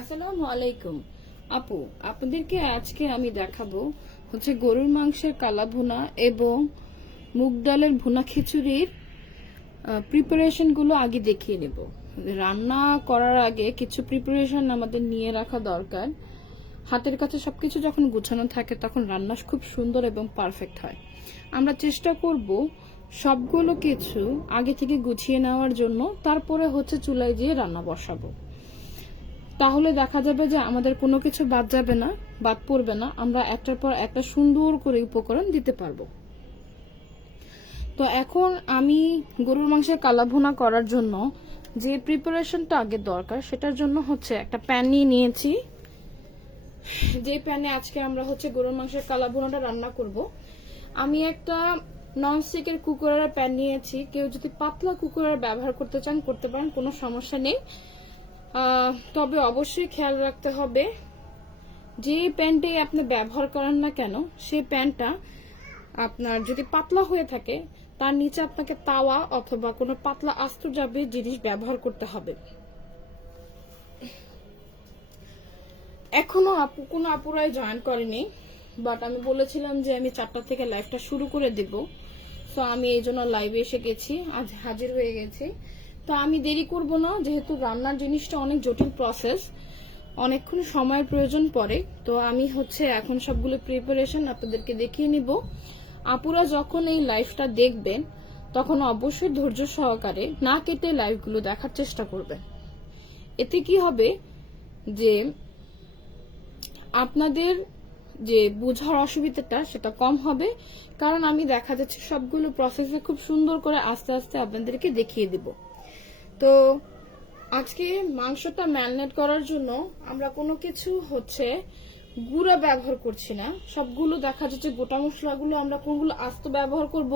আসসালামু আলাইকুম আপু, আপনাদেরকে আজকে আমি দেখাবো হচ্ছে গরুর মাংসের কালা ভুনা এবং মুগ ডালের ভুনা খিচুড়ির প্রিপারেশন গুলো আগে দেখিয়ে নেব। রান্না করার আগে কিছু প্রিপারেশন আমাদের নিয়ে রাখা দরকার। হাতের কাছে সবকিছু যখন গুছানো থাকে তখন রান্না খুব সুন্দর এবং পারফেক্ট হয়। আমরা চেষ্টা করব সবগুলো কিছু আগে থেকে গুছিয়ে নেওয়ার জন্য, তারপরে হচ্ছে চুলায় দিয়ে রান্না বসাবো। তাহলে দেখা যাবে যে আমাদের কোনো কিছু বাদ যাবে না, বাদ পড়বে না। আমরা একটার পর একটা সুন্দর করে উপকরণ দিতে পারবো। তো এখন আমি গরুর মাংসের কালা ভুনা করার জন্য যে প্রিপারেশনটা আগে দরকার, সেটার জন্য হচ্ছে একটা প্যান নিয়ে নিয়েছি। যে প্যানে আজকে আমরা হচ্ছে গরুর মাংসের কালা ভুনাটা রান্না করব। আমি একটা ননস্টিকের কুকারের প্যান নিয়েছি। কেউ যদি পাতলা কুকারের ব্যবহার করতে চান করতে পারেন, কোনো সমস্যা নেই। তবে অবশ্যই খেয়াল রাখতে হবে যে প্যানটাই আপনি ব্যবহার করেন না কেন, সেই প্যানটা আপনার যদি পাতলা হয়ে থাকে তার নিচে আপনাকে তাওয়া অথবা কোনো পাতলা আস্ত যাবে জিনিস ব্যবহার করতে হবে। এখনো কোনো আপুরাই জয়েন করেনি, বাট আমি বলেছিলাম যে আমি 4টা থেকে লাইভটা শুরু করে দেব। সো আমি এই জন্য লাইভে এসে গেছি, আজ হাজির হয়ে গেছি। তো আমি দেরি করব না, যেহেতু রান্নার জিনিসটা অনেক জটিল প্রসেস, অনেকক্ষণ সময়ের প্রয়োজন পড়ে। তো আমি হচ্ছে এখন সবগুলো প্রিপারেশন আপনাদেরকে দেখিয়ে নিব। আপুরা যখন এই লাইভটা দেখবেন তখন অবশ্যই ধৈর্য সহকারে না কেটে লাইভগুলো দেখার চেষ্টা করবেন। এতে কি হবে যে আপনাদের যে বোঝার অসুবিধাটা সেটা কম হবে, কারণ আমি দেখা যাচ্ছে সবগুলো প্রসেসে খুব সুন্দর করে আস্তে আস্তে আপনাদেরকে দেখিয়ে দিব। তো আজকে মাংসটা ম্যারিনেট করার জন্য আমরা কোনো কিছু হচ্ছে গুঁড়া ব্যবহার করছি না। সবগুলো দেখা যাচ্ছে গোটা মশলাগুলো আমরা কোনগুলো আস্ত ব্যবহার করব,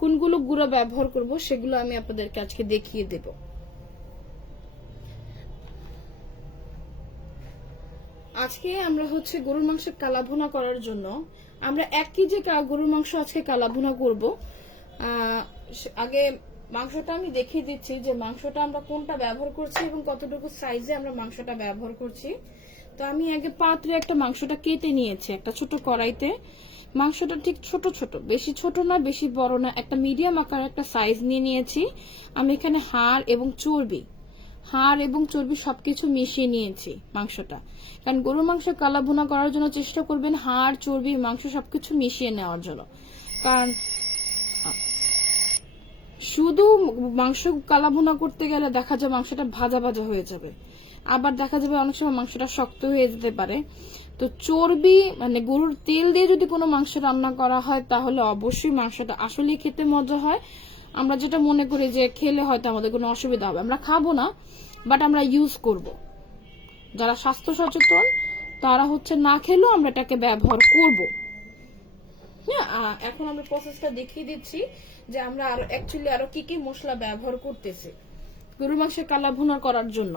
কোনগুলো গুঁড়া ব্যবহার করব, সেগুলো আমি আপনাদেরকে আজকে দেখিয়ে দেব। আজকে আমরা হচ্ছে গরুর মাংসের কালা ভুনা করার জন্য আমরা 1 কেজি গরুর মাংস আজকে কালা ভুনা করব। আগে মাংসটা আমি দেখিয়ে দিচ্ছি যে মাংসটা আমরা কোনটা ব্যবহার করছি এবং কতটুকু সাইজে আমরা মাংসটা ব্যবহার করছি। তো আমি আগে পাত্রে একটা মাংসটা কেটে নিয়েছি, একটা ছোট কড়াইতে। মাংসটা ঠিক ছোট ছোট, বেশি ছোট না বেশি বড় না, একটা মিডিয়াম আকার একটা সাইজ নিয়ে নিয়েছি। আমি এখানে হাড় এবং চর্বি সবকিছু মিশিয়ে নিয়েছি মাংসটা, কারণ গরুর মাংস কালা ভুনা করার জন্য চেষ্টা করবেন হাড় চর্বি মাংস সবকিছু মিশিয়ে নেওয়ার জন্য। কারণ শুধু মাংস কালা ভুনা করতে গেলে দেখা যায় মাংসটা ভাজা ভাজা হয়ে যাবে, আবার দেখা যাবে অনেক সময় মাংসটা শক্ত হয়ে যেতে পারে। তো চর্বি মানে গরুর তেল দিয়ে যদি কোনো মাংস রান্না করা হয় তাহলে অবশ্যই মাংসটা আসলেই খেতে মজা হয়। আমরা যেটা মনে করি যে খেলে হয়তো আমাদের কোনো অসুবিধা হবে, আমরা খাবো না, বাট আমরা ইউজ করব। যারা স্বাস্থ্য সচেতন তারা হচ্ছে না খেলেও আমরা এটাকে ব্যবহার করব। এখন আমরা প্রসেসটা দেখিয়ে দিচ্ছি যে আমরা আরো কি কি মশলা ব্যবহার করতেছি গরুর মাংসের কালা ভুনা করার জন্য।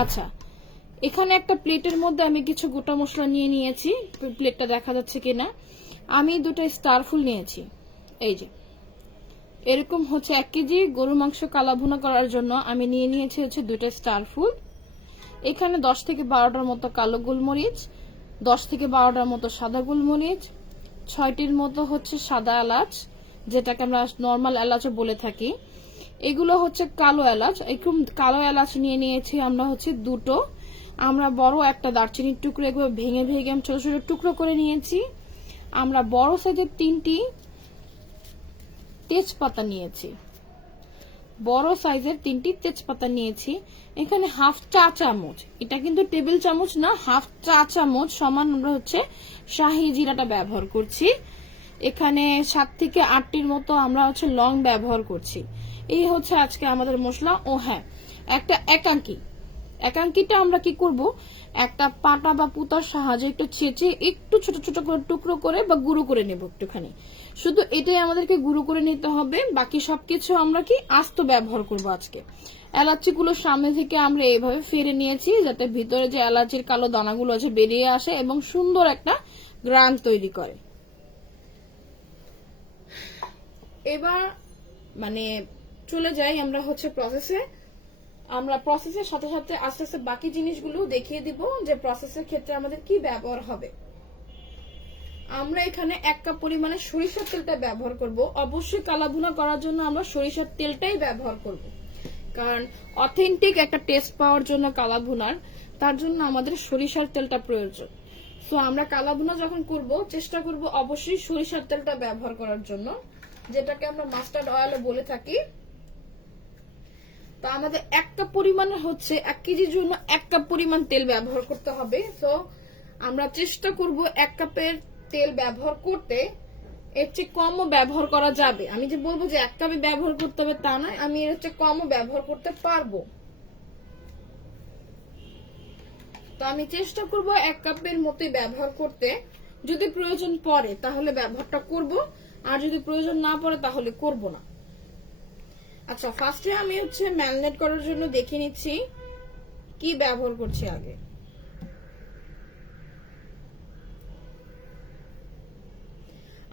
আচ্ছা, এখানে একটা প্লেটের মধ্যে আমি কিছু গোটা মশলা নিয়ে নিয়েছি, প্লেটটা দেখা যাচ্ছে কিনা। আমি 2টা স্টার ফুল নিয়েছি, এই যে এরকম হচ্ছে 1 কেজি গরুর মাংস কালা ভুনা করার জন্য আমি নিয়ে নিয়েছি হচ্ছে 2টা স্টার ফুল। এখানে 10 থেকে 12টার মতো কালো গোলমরিচ, 10 থেকে 12টার মতো সাদা গোলমরিচ, 6টির মতো হচ্ছে সাদা এলাচ, যেটাকে আমরা নর্মাল এলাচও বলে থাকি। এগুলো হচ্ছে কালো এলাচ। এরকম কালো এলাচ নিয়ে নিয়েছি আমরা হচ্ছে 2টো। আমরা বড় একটা দারচিনির টুকরো এগুলো ভেঙে ভেঙে আমি ছোট ছোট টুকরো করে নিয়েছি। আমরা বড় সাইজের 3টি তেজপাতা নিয়েছি, বড় সাইজের 3টি তেজপাতা নিয়েছি। এখানে হাফ চা চামচ, এটা কিন্তু টেবিল চামচ না, হাফ চা চামচ সমান আমরা হচ্ছে শাহি জিরাটা ব্যবহার করছি। এখানে 7 থেকে 8টির মতো আমরা হচ্ছে লং ব্যবহার করছি। এই হচ্ছে আজকে আমাদের মশলা। ও হ্যাঁ, একটা একাঙ্কিটা আমরা কি করব, একটা পাটা বা পুতার সাহায্যে একটু ছেঁচে একটু ছোট ছোট করে টুকরো করে বা গুঁড়ো করে নেব একটুখানি। শুধু এটাই আমাদেরকে গুঁড়ো করে নিতে হবে, বাকি সবকিছু আমরা কি আস্ত ব্যবহার করব আজকে। এলাচিগুলো সামনে থেকে আমরা এইভাবে ফেরে নিয়েছি যাতে ভিতরে যে এলাচির কালো দানাগুলো আছে বেরিয়ে আসে এবং সুন্দর একটা গ্রান তৈরি করে। এবার মানে চলে যাই আমরা হচ্ছে প্রসেসে। আমরা প্রসেসের সাথে সাথে আস্তে আস্তে বাকি জিনিসগুলো দেখিয়ে দিব যে প্রসেসের ক্ষেত্রে আমাদের কি ব্যবহার হবে। আমরা এখানে 1 কাপ পরিমাণে সরিষার তেলটা ব্যবহার করব। অবশ্যই কালাভুনা করার জন্য আমরা সরিষার তেলটাই ব্যবহার করব, কারণ অথেন্টিক একটা টেস্ট পাওয়ার জন্য কালাভুনার, তার জন্য আমাদের সরিষার তেলটা প্রয়োজন। সো আমরা কালাভুনা যখন করব চেষ্টা করব অবশ্যই সরিষার তেলটা ব্যবহার করার জন্য, যেটাকে আমরা মাস্টার্ড অয়েল বলে থাকি। তো আমাদের 1 কাপ পরিমাণ হচ্ছে 1 কেজির জন্য 1 কাপ পরিমাণ তেল ব্যবহার করতে হবে। সো আমরা চেষ্টা করব 1 কাপের তেল ব্যবহার করতে, এর চেয়ে কমও ব্যবহার করা যাবে। আমি যে বলবো যে 1 কাপই ব্যবহার করতে হবে তা নয়, আমি এর চেয়ে কমও ব্যবহার করতে পারবো। তো আমি চেষ্টা করব 1 কাপের মতোই ব্যবহার করতে। যদি প্রয়োজন পড়ে তাহলে ব্যবহারটা করব, আর যদি প্রয়োজন না পড়ে তাহলে করব না। আচ্ছা, ফার্স্টে আমি ম্যারিনেট করার জন্য দেখে নিচ্ছি কি ব্যবহার করছি আগে।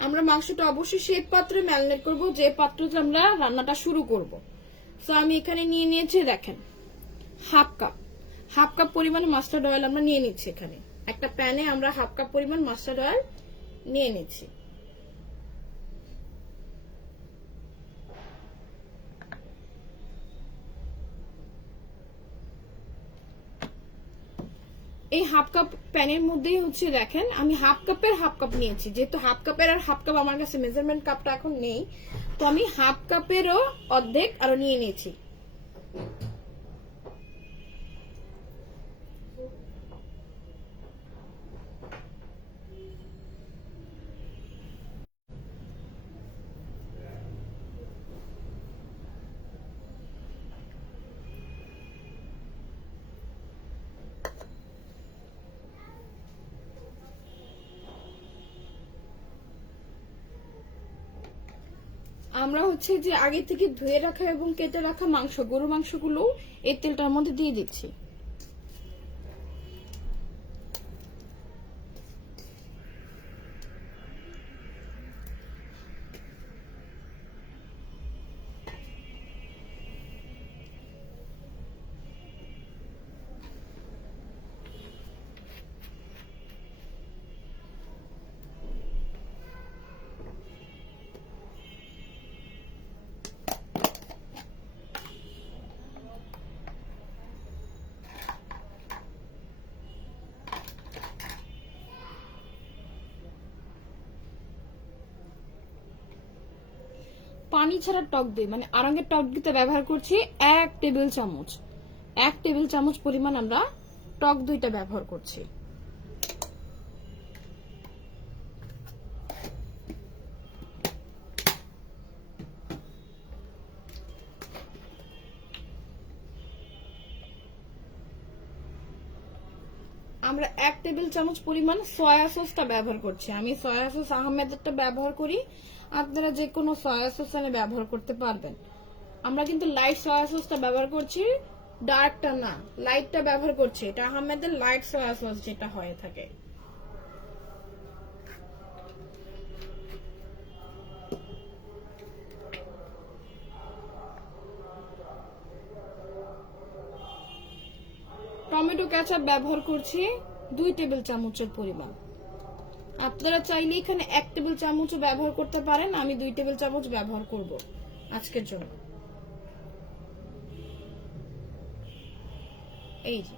আমরা মাংসটা অবশ্যই সেই পাত্রে ম্যারিনেট করব যে পাত্রতে আমরা রান্নাটা শুরু করব। সো আমি এখানে নিয়ে নিয়েছি, দেখেন হাফ কাপ পরিমাণ মাস্টার্ড অয়েল আমরা নিয়ে নিচ্ছি। এখানে একটা প্যানে আমরা হাফ কাপ পরিমাণ মাস্টার্ড অয়েল নিয়ে নিচ্ছি। এই হাফ কাপ প্যানের মধ্যেই দেখেন আমি হাফ কাপ নিয়েছি। যেহেতু হাফ কাপের আর হাফ কাপ আমার কাছে মেজারমেন্ট কাপটা এখন নেই, তো আমি হাফ কাপেরও অর্ধেক আরো নিয়ে নিয়েছি। আমরা যে আগে থেকে ধুয়ে রাখা এবং কেটে রাখা গরুর মাংসগুলো এই তেলটার মধ্যে দিয়ে দিচ্ছি। পানি ছাড়া টক দই মানে আড়ঙের টক দইতে ব্যবহার করছি 1 টেবিল চামচ। 1 টেবিল চামচ পরিমাণ আমরা টক দইটা ব্যবহার করছি। আমরা 1 টেবিল চামচ পরিমাণ সয়া সসটা ব্যবহার করছি। আমি সয়া সস আহমেদেরটা ব্যবহার করি, আপনারা যে কোনো সয়া সস ব্যবহার করতে পারবেন। আমরা কিন্তু লাইট সয়া সসটা ব্যবহার করছি, ডার্কটা না, লাইটটা ব্যবহার করছি। এটা আহমেদের লাইট সয়া সস যেটা হয়ে থাকে। টমেটো কেচাপ ব্যবহার করছি 2 টেবিল চামচের পরিমাণ। আপনারা চাইলে এখানে 1 টেবিল চামচও ব্যবহার করতে পারেন, আমি 2 টেবিল চামচ ব্যবহার করব আজকের জন্য। এই যে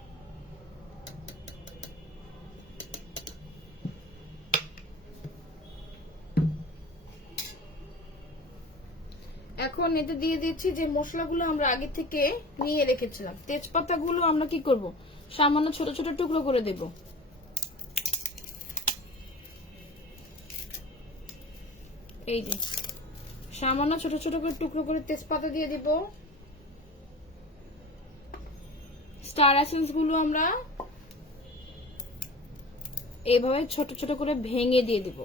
এখন এতে দিয়ে দিচ্ছি যে মশলাগুলো আমরা আগে থেকে নিয়ে রেখেছিলাম। তেজপাতাগুলো আমরা কি করব, সামান্য ছোট ছোট টুকরো করে দেব। এই যে সামান্য ছোট ছোট করে টুকরো করে তেজপাতা দিয়ে দিব। স্টার এসেন্স গুলো আমরা এইভাবে ছোট ছোট করে ভেঙে দিয়ে দিব।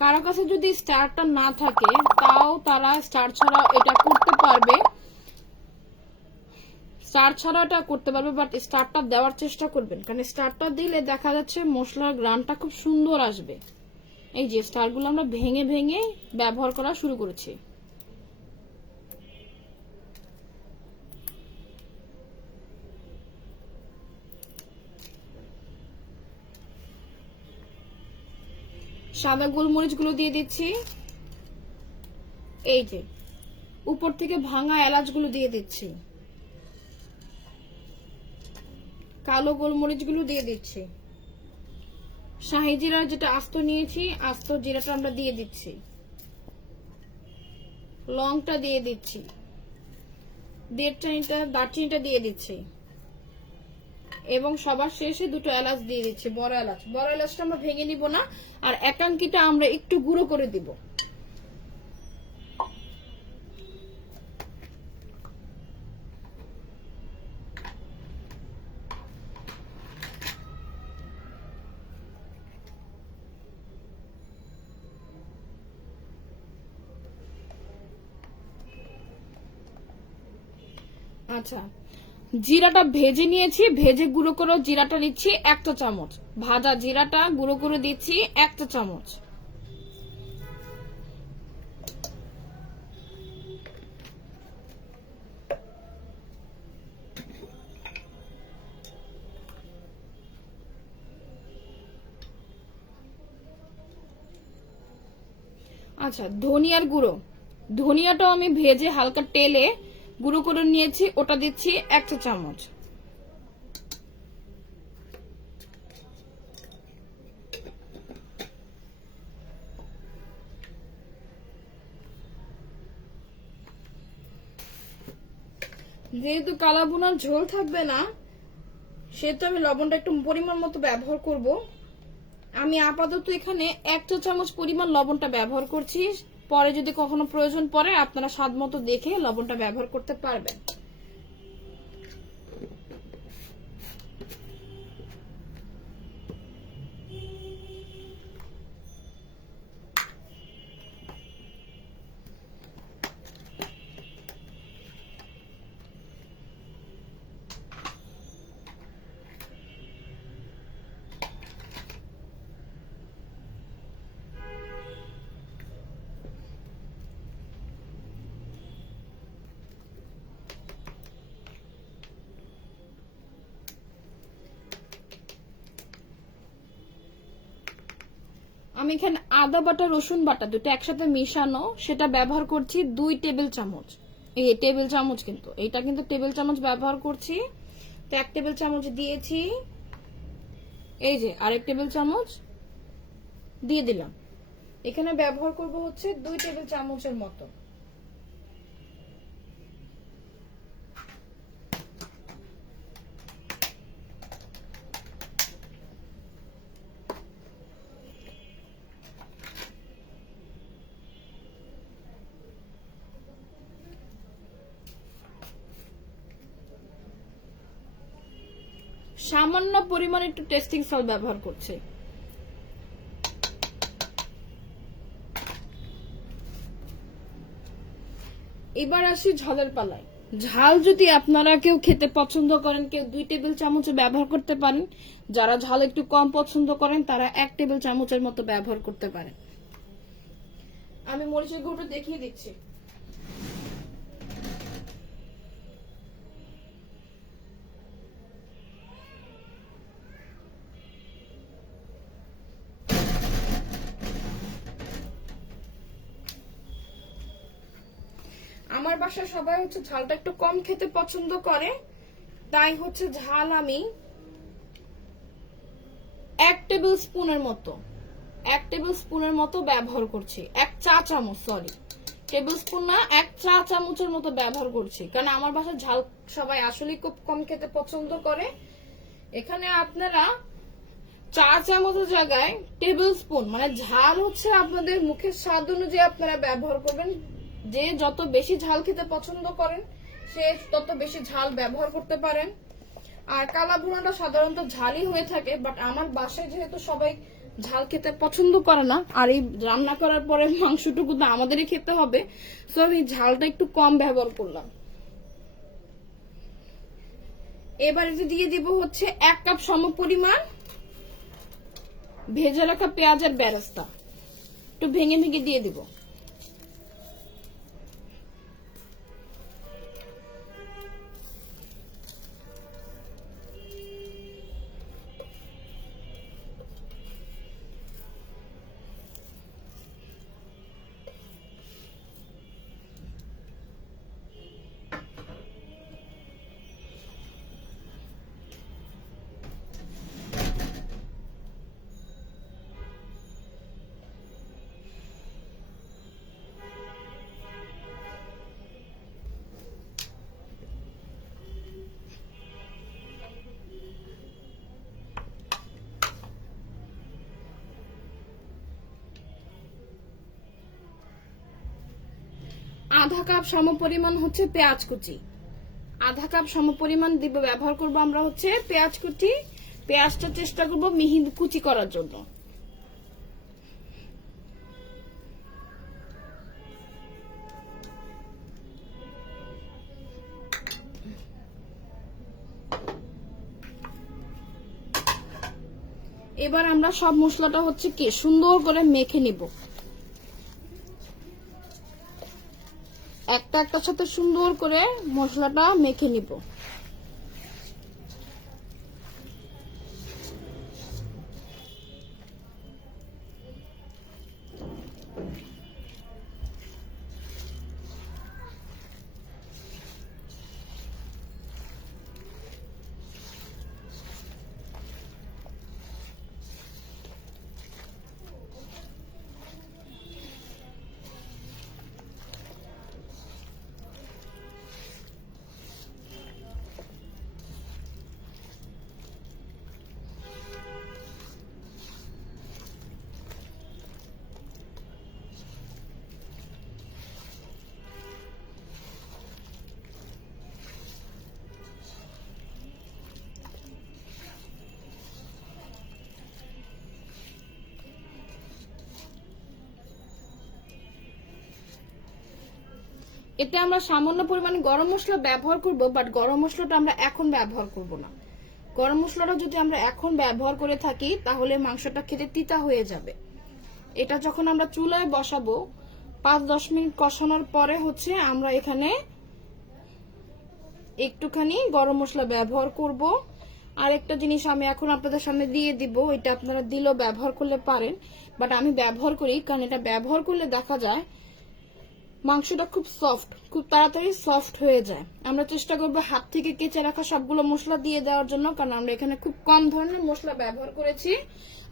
কারো কাছে যদি স্টারটা না থাকে তাও তারা স্টার ছাড়া এটা করতে পারবে, স্টার ছাড়া এটা করতে পারবে, বাট স্টারটা দেওয়ার চেষ্টা করবেন, কারণ স্টারটা দিলে দেখা যাচ্ছে মশলার গ্রানটা খুব সুন্দর আসবে। এই যে স্টারগুলো আমরা ভেঙে ভেঙে ব্যবহার করা শুরু করেছি। সাদা গোলমরিচগুলো দিয়ে দিচ্ছি, এই যে উপর থেকে ভাঙা এলাচগুলো দিয়ে দিচ্ছি, কালো গোলমরিচগুলো দিয়ে দিচ্ছি, শাহি জিরা যেটা আস্ত নিয়েছি আস্ত জিরাটা আমরা দিয়ে দিচ্ছি, লংটা দিয়ে দিচ্ছি, দারচিনিটা দিয়ে দিচ্ছি এবং সবার শেষে দুটো এলাচ দিয়ে দিচ্ছি, বড় এলাচটা আমরা ভেঙে নিব না, আর একাঙ্কিটা আমরা একটু গুঁড়ো করে দিব। আচ্ছা, জিরাটা ভেজে নিয়েছি, ভেজে গুঁড়ো করে জিরাটা নিচ্ছি 1 চা চামচ, ভাজা জিরাটা গুঁড়ো করে দিচ্ছি 1 চা চামচ। আচ্ছা, ধনিয়ার গুঁড়ো, ধনিয়াটাও আমি ভেজে হালকা তেলে গুঁড়ো করে নিয়েছি, ওটা দিচ্ছি 1 চা চামচ। যেহেতু কালাভুনার ঝোল থাকবে না, সেহেতু আমি লবণটা একটু পরিমাণ মতো ব্যবহার করব। আমি আপাতত এখানে 1 চা চামচ পরিমাণ লবণটা ব্যবহার করছি, পরে যদি কখনো প্রয়োজন পড়ে আপনারা স্বাদ মতো দেখে লবণটা ব্যবহার করতে পারবেন। আমি এখানে আদা বাটা রসুন বাটা দুটো একসাথে মিশানো, সেটা ব্যবহার করছি 2 টেবিল চামচ। এই টেবিল চামচ, কিন্তু এটা কিন্তু টেবিল চামচ ব্যবহার করছি। তো 1 টেবিল চামচ দিয়েছি, এই যে আরেক টেবিল চামচ দিয়ে দিলাম। এখানে ব্যবহার করব হচ্ছে 2 টেবিল চামচের মতো। সামান্য পরিমাণে একটু টেস্টিং সল্ট ব্যবহার করছি। এবার আসি ঝালের পালায়। ঝাল যদি আপনারা কেউ খেতে পছন্দ করেন, কেউ 2 টেবিল চামচ ব্যবহার করতে পারেন। যারা ঝাল একটু কম পছন্দ করেন তারা 1 টেবিল চামচের মতো ব্যবহার করতে পারেন। আমি মরিচের গুঁড়োটা দেখিয়ে দিচ্ছি। আমার বাসায় সবাই হচ্ছে ঝালটা একটু কম খেতে পছন্দ করে, তাই হচ্ছে ঝাল আমি 1 টেবিল স্পুনের মতো ব্যবহার করছি। 1 চা চামচ, সরি টেবিল স্পুন না, 1 চা চামচের মতো ব্যবহার করছি, কারণ আমার বাসায় ঝাল সবাই আসলে খুব কম খেতে পছন্দ করে। এখানে আপনারা চা চামচের জায়গায় টেবিল স্পুন, মানে ঝাল হচ্ছে আপনাদের মুখের স্বাদ অনুযায়ী আপনারা ব্যবহার করবেন। যে যত বেশি ঝাল খেতে পছন্দ করেন সে তত বেশি ঝাল ব্যবহার করতে পারেন। আর কালা ভুনাটা সাধারণত ঝালই হয়ে থাকে, বাট আমার বাসায় যেহেতু সবাই ঝাল খেতে পছন্দ করে না, আর এই রান্না করার পরে মাংসটুকু তো আমাদেরই খেতে হবে, সো আমি ঝালটা একটু কম ব্যবহার করলাম। এবারে দিয়ে দিব হচ্ছে 1 কাপ সমপরিমাণ ভেজে রাখা পেঁয়াজের বেরেস্তা, একটু ভেঙে ভেঙে দিয়ে দিব। আধা কাপ সমপরিমাণ হচ্ছে পেঁয়াজ কুচি, আধা কাপ সমপরিমাণ দিব ব্যবহার করব আমরা হচ্ছে পেঁয়াজ কুচি। পেঁয়াজটা চেষ্টা করব মিহি কুচি করার জন্য। এবার আমরা সব মশলাটা হচ্ছে কি সুন্দর করে মেখে নিব, একটা একটার সাথে সুন্দর করে মশলাটা মেখে নিব। এতে আমরা সামান্য পরিমাণে গরম মশলা ব্যবহার করব, বাট গরম মশলাটা আমরা এখন ব্যবহার করব না। গরম মশলাটা যদি আমরা এখন ব্যবহার করে থাকি তাহলে মাংসটা খেতে তিতা হয়ে যাবে। এটা যখন আমরা চুলায় বসাবো 5-10 মিনিট কষানোর পরে হচ্ছে আমরা এখানে একটুখানি গরম মশলা ব্যবহার করব। আর একটা জিনিস আমি এখন আপনাদের সামনে দিয়ে দিব, এটা আপনারা দিলেও ব্যবহার করলে পারেন, বাট আমি ব্যবহার করি কারণ এটা ব্যবহার করলে দেখা যায় মাংসটা খুব সফট, খুব তাড়াতাড়ি সফট হয়ে যায়। আমরা চেষ্টা করবো হাত থেকে কেচে রাখা সবগুলো মশলা দিয়ে দেওয়ার জন্য, কারণ আমরা এখানে খুব কম ধরনের মশলা ব্যবহার করেছি।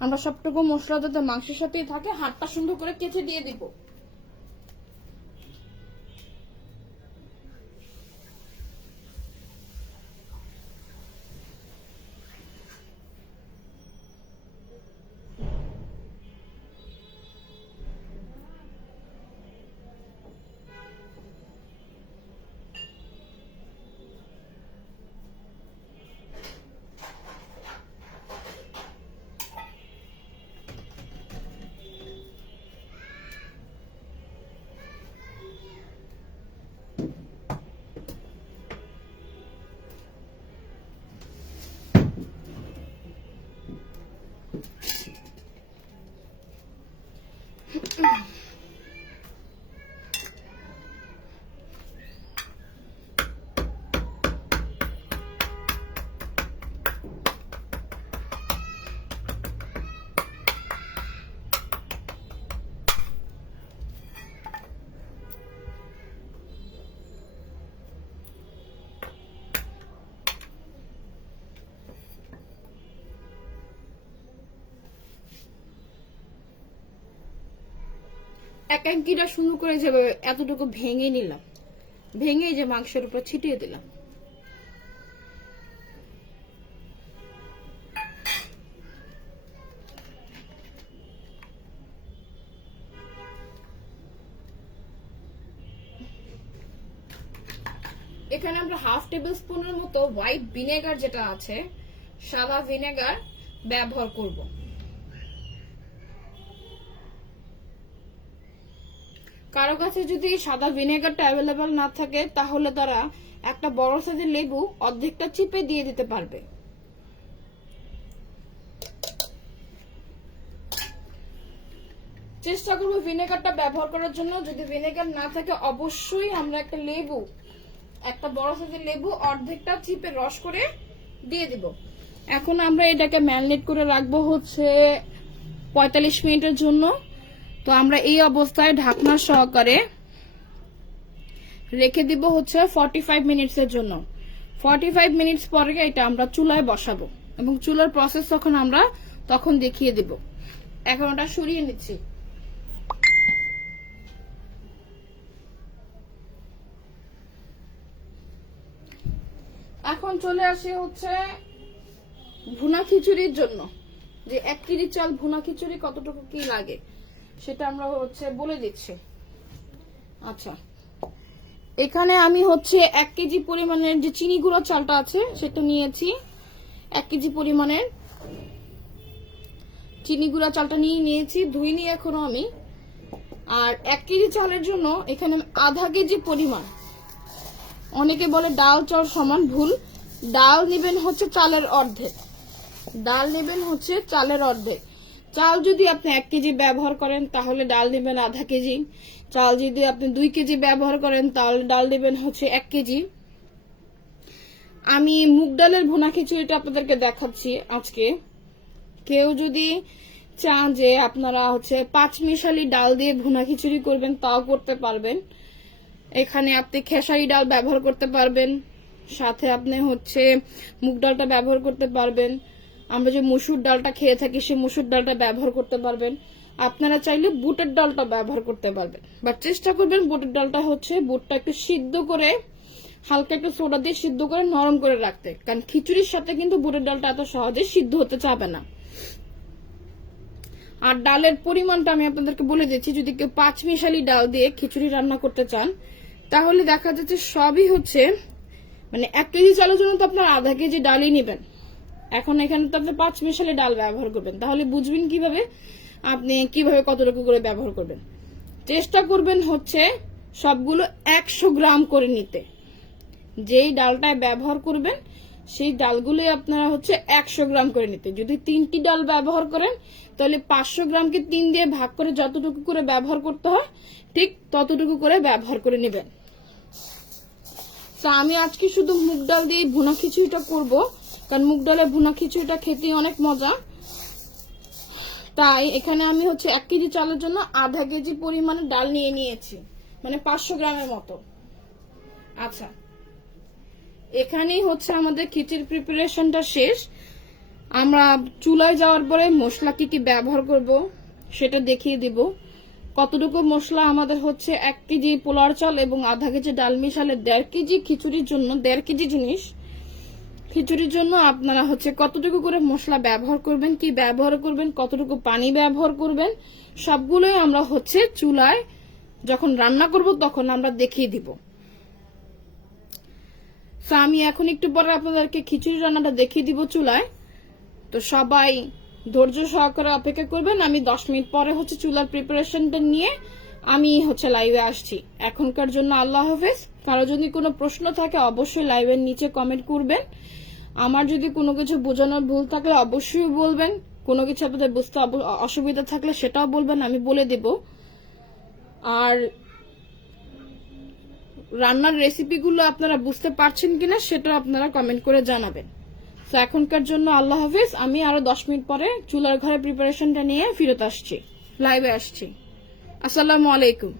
আমরা সবটুকু মশলা যাতে মাংসের সাথেই থাকে, হাতটা সুন্দর করে কেচে দিয়ে দিব। একাঙ্কিটা সুন্দর করে যেভাবে এতটুকু ভেঙে নিলাম, ভেঙে যে মাংসের উপর ছিটিয়ে দিলাম। এখানে আমরা 1/2 টেবিল স্পুনের মতো হোয়াইট ভিনেগার, যেটা আছে সাদা ভিনেগার, ব্যবহার করব। কারো কাছে যদি সাদা ভিনেগারটা অ্যাভেলেবেল না থাকে তাহলে তারা একটা বড় সাইজের লেবু অর্ধেকটা চিপে দিয়ে দিতে পারবে। চেষ্টা করবো ভিনেগারটা ব্যবহার করার জন্য। যদি ভিনেগার না থাকে অবশ্যই আমরা একটা বড় সাইজের লেবু অর্ধেকটা চিপে রস করে দিয়ে দিব। এখন আমরা এটাকে ম্যারিনেট করে রাখবো হচ্ছে 45 মিনিটের জন্য। তো আমরা এই অবস্থায় ঢাকনা সহকারে রেখে দিব হচ্ছে 45 মিনিটসের জন্য। 45 মিনিটস পরে এটা আমরা চুলায় বসাবো এবং চুলার প্রসেস তখন দেখিয়ে দিব। এখন ওটা সরিয়ে নিচ্ছি। এখন চলে আসি হচ্ছে ভুনা খিচুড়ির জন্য, যে 1 কেজি চাল ভুনা খিচুড়ি কতটুকু কি লাগে সেটা আমরা হচ্ছে বলে দিচ্ছি। আচ্ছা, এখানে আমি হচ্ছে 1 কেজি পরিমাণের যে চিনি গুঁড়ো চালটা আছে সেটা নিয়েছি। 1 কেজি পরিমাণের চিনি গুঁড়া চালটা নিয়েছি, ধুইনি এখনো আমি। আর 1 কেজি চালের জন্য এখানে আধা কেজি পরিমাণ, অনেকে বলে ডাল চাল সমান, ভুল। ডাল নেবেন হচ্ছে চালের অর্ধেক, ডাল নেবেন হচ্ছে চালের অর্ধেক। চাল যদি আপনি 1 কেজি ব্যবহার করেন তাহলে ডাল নেবেন আধা কেজি। চাল যদি আপনি 2 কেজি ব্যবহার করেন তাহলে ডাল নেবেন হচ্ছে 1 কেজি। আমি মুগ ডালের ভুনা খিচুড়িটা আপনাদেরকে দেখাচ্ছি আজকে। কেউ যদি চান যে আপনারা হচ্ছে 5 মিশালি ডাল দিয়ে ভুনা খিচুড়ি করবেন তাও করতে পারবেন। এখানে আপনি খেসারি ডাল ব্যবহার করতে পারবেন, সাথে আপনি হচ্ছে মুগ ডালটা ব্যবহার করতে পারবেন। আমরা যে মসুর ডালটা খেয়ে থাকি সেই মসুর ডালটা ব্যবহার করতে পারবেন। আপনারা চাইলে বুটের ডালটা ব্যবহার করতে পারবেন, বাট চেষ্টা করবেন বুটের ডালটা হচ্ছে বুটটা একটু সিদ্ধ করে হালকা একটু সোডা দিয়ে সিদ্ধ করে নরম করে রাখতে, কারণ খিচুড়ির সাথে কিন্তু বুটের ডালটা এত সহজে সিদ্ধ হতে চাবে না। আর ডালের পরিমাণটা আমি আপনাদেরকে বলে দিচ্ছি, যদি কেউ 5 মিশালি ডাল দিয়ে খিচুড়ি রান্না করতে চান তাহলে দেখা যাচ্ছে সবই হচ্ছে মানে 1 কেজি চালের জন্য তো আপনার আধা কেজি ডালই নেবেন। এখন এখানে তো আপনি 5 মিশালি ডাল ব্যবহার করবেন, তাহলে বুঝবেন কিভাবে আপনি কিভাবে কতটুকু করে ব্যবহার করবেন। চেষ্টা করবেন হচ্ছে সবগুলো 100 গ্রাম করে নিতে। যেই ডালটায় ব্যবহার করবেন সেই ডালগুলো আপনারা হচ্ছে 100 গ্রাম করে নিতে। যদি 3টি ডাল ব্যবহার করেন তাহলে 500 গ্রামকে 3 দিয়ে ভাগ করে যতটুকু করে ব্যবহার করতে হয় ঠিক ততটুকু করে ব্যবহার করে নেবেন। তো আমি আজকে শুধু মুগ ডাল দিয়ে ভুনা খিচুড়িটা করব, কারণ মুগ ডালের ভুনা খিচুড়িটা খেতে অনেক মজা। তাই এখানে আমি হচ্ছে 1 কেজি চালের জন্য আধা কেজি পরিমাণে ডাল নিয়ে নিয়েছি, মানে 500 গ্রামের মতো। আচ্ছা, এখানেই হচ্ছে আমাদের খিচুড়ি প্রিপারেশনটা শেষ। আমরা চুলায় যাওয়ার পরে মশলা কি কি ব্যবহার করব সেটা দেখিয়ে দিব। কতটুকু মশলা আমাদের হচ্ছে 1 কেজি পোলার চাল এবং আধা কেজি ডাল মিশালে 1.5 কেজি খিচুড়ির জন্য, 1.5 কেজি জিনিস খিচুড়ির জন্য আপনারা হচ্ছে কতটুকু করে মশলা ব্যবহার করবেন, কি ব্যবহার করবেন, কতটুকু পানি ব্যবহার করবেন, সবগুলোই আমরা হচ্ছে চুলায় যখন রান্না করব তখন আমরা দেখিয়ে দিব। তো আমি এখন একটু পরে আপনাদেরকে খিচুড়ি রান্নাটা দেখিয়ে দিব চুলায়। তো সবাই ধৈর্য সহকারে অপেক্ষা করবেন। আমি 10 মিনিট পরে হচ্ছে চুলার প্রিপারেশনটা নিয়ে আমি হচ্ছে লাইভে আসছি। এখনকার জন্য আল্লাহ হাফেজ। কারো যদি কোনো প্রশ্ন থাকে অবশ্যই লাইভের নিচে কমেন্ট করবেন। আমার যদি কোনো কিছু বোঝানোর ভুল থাকলে অবশ্যই বলবেন। কোনো কিছু আপনাদের বুঝতে অসুবিধা থাকলে সেটাও বলবেন, আমি বলে দেব। আর রান্নার রেসিপিগুলো আপনারা বুঝতে পারছেন কিনা সেটাও আপনারা কমেন্ট করে জানাবেন। তো এখনকার জন্য আল্লাহ হাফেজ। আমি আরো 10 মিনিট পরে চুলার ঘরে প্রিপারেশনটা নিয়ে ফিরত আসছি, লাইভে আসছি। আসসালামু আলাইকুম।